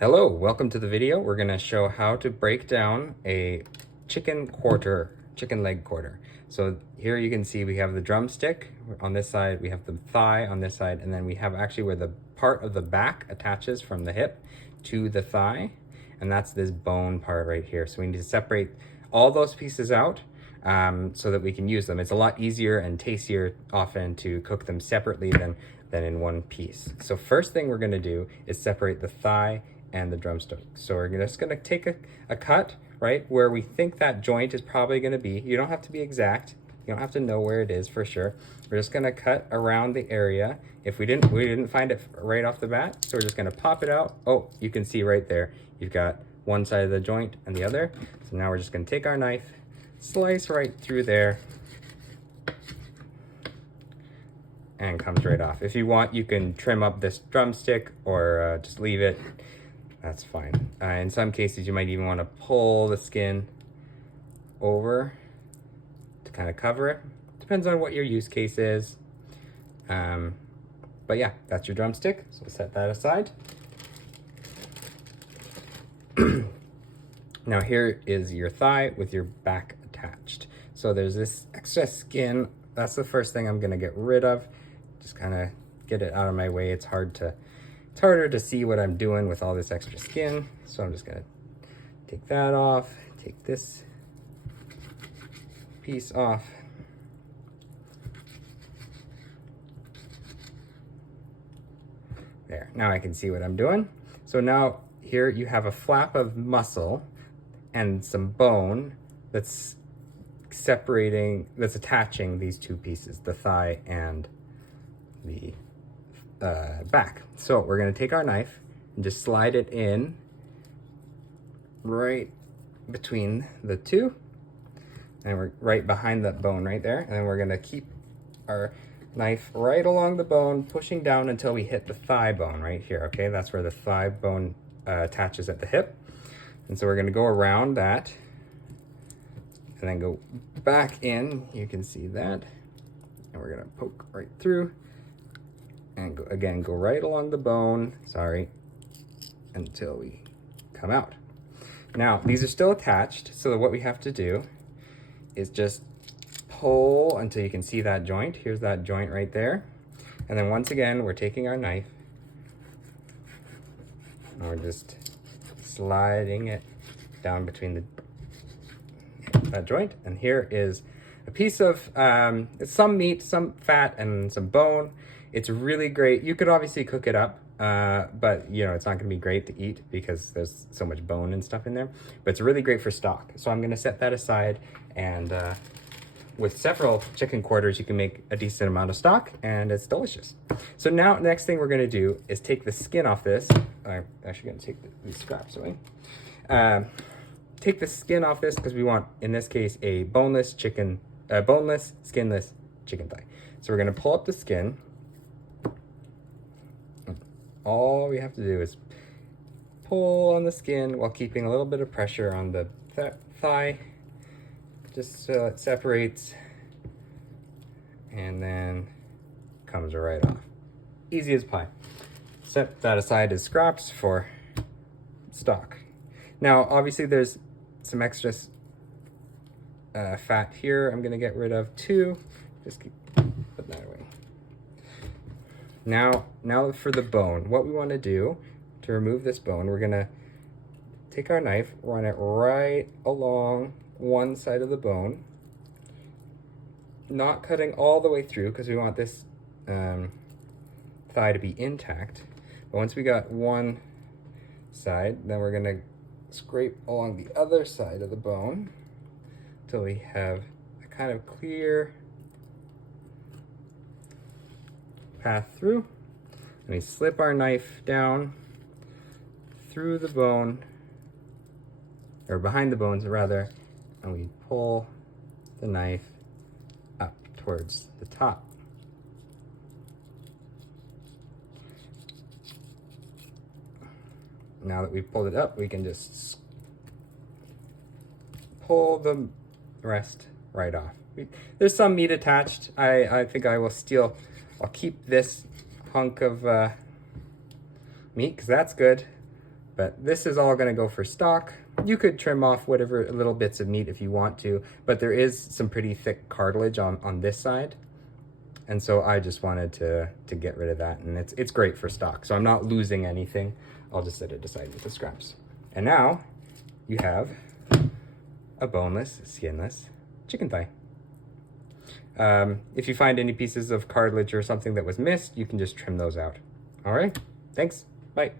Hello, welcome to the video. We're gonna show how to break down a chicken leg quarter. So here you can see we have the drumstick on this side, we have the thigh on this side, and then we have actually where the part of the back attaches from the hip to the thigh, and that's this bone part right here. So we need to separate all those pieces out so that we can use them. It's a lot easier and tastier often to cook them separately than in one piece. So first thing we're gonna do is separate the thigh and the drumstick. So we're just gonna take a cut right where we think that joint is probably gonna be. You don't have to be exact. You don't have to know where it is for sure. We're just gonna cut around the area. If we didn't find it right off the bat, so we're just gonna pop it out. Oh, you can see right there, you've got one side of the joint and the other. So now we're just gonna take our knife, slice right through there, and comes right off. If you want, you can trim up this drumstick or just leave it. That's fine. In some cases, you might even want to pull the skin over to kind of cover it. Depends on what your use case is. But yeah, that's your drumstick. So set that aside. Now here is your thigh with your back attached. So there's this extra skin. That's the first thing I'm gonna get rid of. Just kind of get it out of my way. It's harder to see what I'm doing with all this extra skin. So I'm just gonna take that off, take this piece off. There, now I can see what I'm doing. So now here you have a flap of muscle and some bone that's attaching these two pieces, the thigh and the back. So we're gonna take our knife and just slide it in right between the two, and we're right behind that bone right there, and then we're gonna keep our knife right along the bone, pushing down until we hit the thigh bone right here. Okay, that's where the thigh bone attaches at the hip. And so we're gonna go around that and then go back in. You can see that, and we're gonna poke right through and go right along the bone, until we come out. Now, these are still attached, so what we have to do is just pull until you can see that joint. Here's that joint right there. And then once again, we're taking our knife and we're just sliding it down between that joint. And here is a piece of some meat, some fat, and some bone. It's really great. You could obviously cook it up, but it's not gonna be great to eat because there's so much bone and stuff in there, but it's really great for stock. So I'm gonna set that aside, and with several chicken quarters, you can make a decent amount of stock, and it's delicious. So now, next thing we're gonna do is take the skin off this. I'm actually gonna take these scraps away. Take the skin off this because we want, in this case, a boneless, skinless chicken thigh. So we're gonna pull up the skin. All we have to do is pull on the skin while keeping a little bit of pressure on the thigh, just so it separates and then comes right off. Easy as pie. Set that aside as scraps for stock. Now, obviously there's some extra fat here I'm gonna get rid of too. Just put that away. Now for the bone. What we want to do to remove this bone, we're gonna take our knife, run it right along one side of the bone, not cutting all the way through because we want this thigh to be intact. But once we got one side, then we're gonna scrape along the other side of the bone until we have a kind of clear path through. And we slip our knife down through the bone, or behind the bones rather, and we pull the knife up towards the top. Now that we've pulled it up, we can just pull the rest right off. There's some meat attached. I think I'll keep this hunk of meat because that's good, But this is all gonna go for stock. You could trim off whatever little bits of meat if you want to, but there is some pretty thick cartilage on this side. And so I just wanted to get rid of that, and it's great for stock. So I'm not losing anything. I'll just set it aside with the scraps. And now you have a boneless, skinless chicken thigh. If you find any pieces of cartilage or something that was missed, you can just trim those out. All right, thanks, bye.